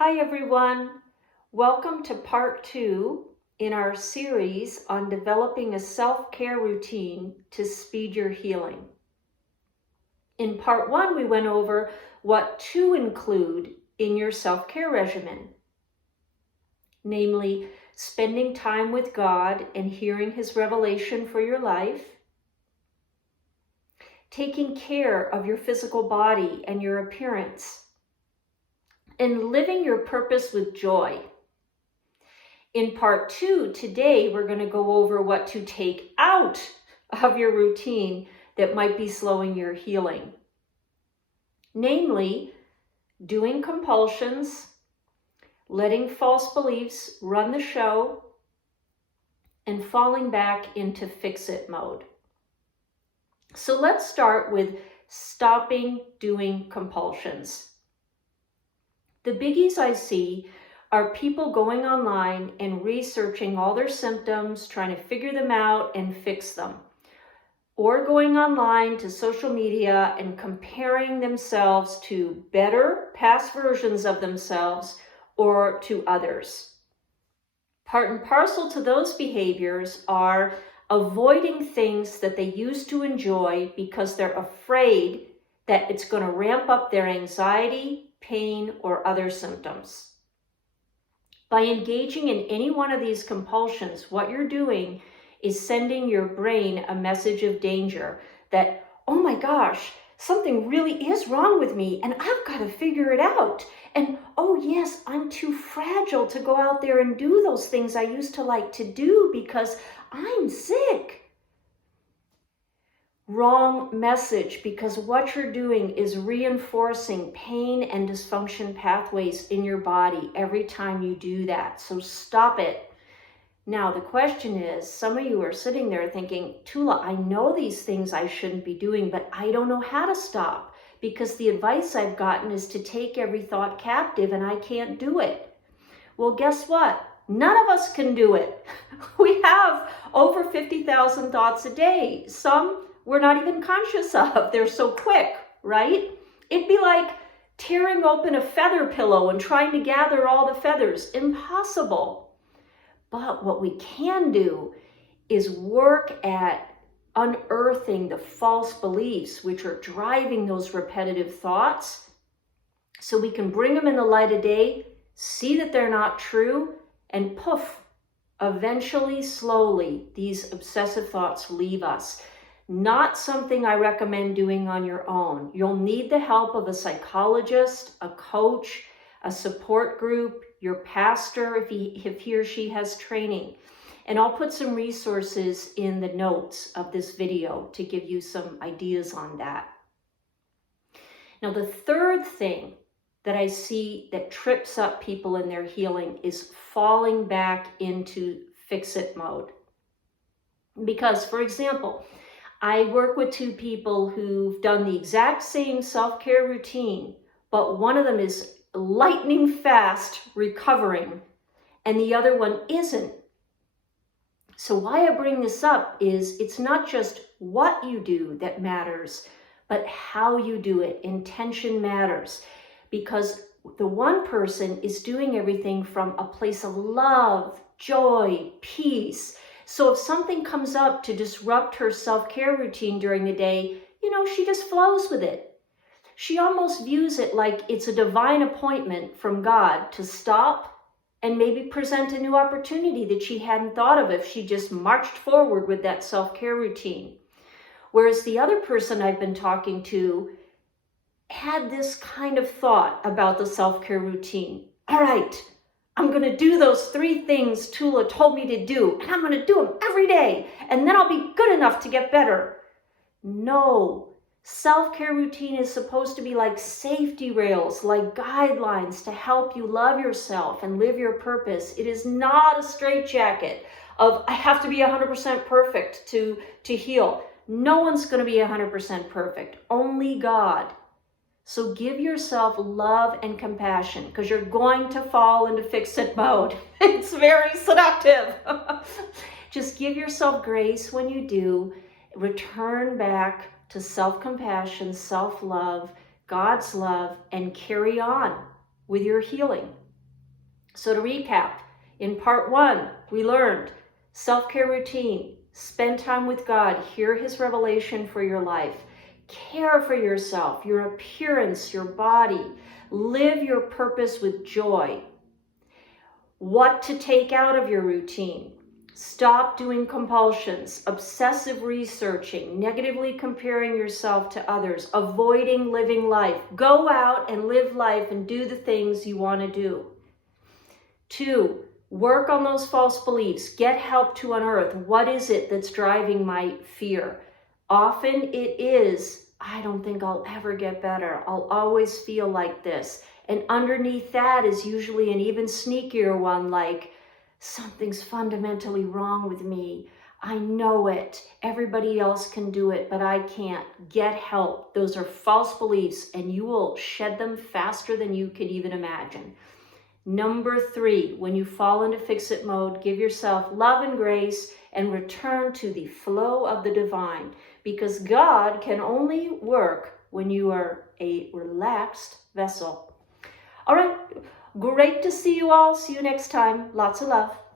Hi everyone, welcome to part 2 in our series on developing a self-care routine to speed your healing. In part 1, we went over what to include in your self-care regimen, namely spending time with God and hearing His revelation for your life, taking care of your physical body and your appearance, and living your purpose with joy. In part 2, today, we're going to go over what to take out of your routine that might be slowing your healing. Namely, doing compulsions, letting false beliefs run the show, and falling back into fix-it mode. So let's start with stopping doing compulsions. The biggies I see are people going online and researching all their symptoms, trying to figure them out and fix them. Or going online to social media and comparing themselves to better past versions of themselves or to others. Part and parcel to those behaviors are avoiding things that they used to enjoy because they're afraid that it's going to ramp up their anxiety, pain, or other symptoms. By engaging in any one of these compulsions, what you're doing is sending your brain a message of danger that, oh my gosh, something really is wrong with me and I've got to figure it out. And oh yes, I'm too fragile to go out there and do those things I used to like to do because I'm sick. Wrong message, because what you're doing is reinforcing pain and dysfunction pathways in your body every time you do that. So stop it. Now, the question is, some of you are sitting there thinking, Tula, I know these things I shouldn't be doing, but I don't know how to stop because the advice I've gotten is to take every thought captive and I can't do it. Well, guess what? None of us can do it. We have over 50,000 thoughts a day. Some we're not even conscious of. They're so quick, right? It'd be like tearing open a feather pillow and trying to gather all the feathers. Impossible. But what we can do is work at unearthing the false beliefs which are driving those repetitive thoughts so we can bring them in the light of day, see that they're not true, and poof, eventually, slowly, these obsessive thoughts leave us. Not something I recommend doing on your own. You'll need the help of a psychologist, a coach, a support group, your pastor if he or she has training. And I'll put some resources in the notes of this video to give you some ideas on that. Now, the third thing that I see that trips up people in their healing is falling back into fix-it mode. Because, for example, I work with two people who've done the exact same self-care routine, but one of them is lightning fast recovering and the other one isn't. So why I bring this up is it's not just what you do that matters, but how you do it. Intention matters, because the one person is doing everything from a place of love, joy, peace. So if something comes up to disrupt her self-care routine during the day, she just flows with it. She almost views it like it's a divine appointment from God to stop and maybe present a new opportunity that she hadn't thought of if she just marched forward with that self-care routine. Whereas the other person I've been talking to had this kind of thought about the self-care routine. All right, I'm going to do those 3 things Tula told me to do, and I'm going to do them every day, and then I'll be good enough to get better. No, self-care routine is supposed to be like safety rails, like guidelines to help you love yourself and live your purpose. It is not a straitjacket of, I have to be 100% perfect to heal. No one's going to be 100% perfect, only God. So give yourself love and compassion, because you're going to fall into fix-it mode. It's very seductive. Just give yourself grace when you do. Return back to self-compassion, self-love, God's love, and carry on with your healing. So to recap, in part 1, we learned self-care routine, spend time with God, hear his revelation for your life, care for yourself, your appearance, your body, live your purpose with joy. What to take out of your routine. Stop doing compulsions, obsessive researching, negatively comparing yourself to others, avoiding living life. Go out and live life and do the things you want to do. 2, work on those false beliefs. Get help to unearth what is it that's driving my fear. Often it is, I don't think I'll ever get better. I'll always feel like this. And underneath that is usually an even sneakier one, like, something's fundamentally wrong with me. I know it. Everybody else can do it, but I can't. Get help. Those are false beliefs, and you will shed them faster than you could even imagine. Number 3, when you fall into fix-it mode, give yourself love and grace and return to the flow of the divine, because God can only work when you are a relaxed vessel. All right, great to see you all. See you next time. Lots of love.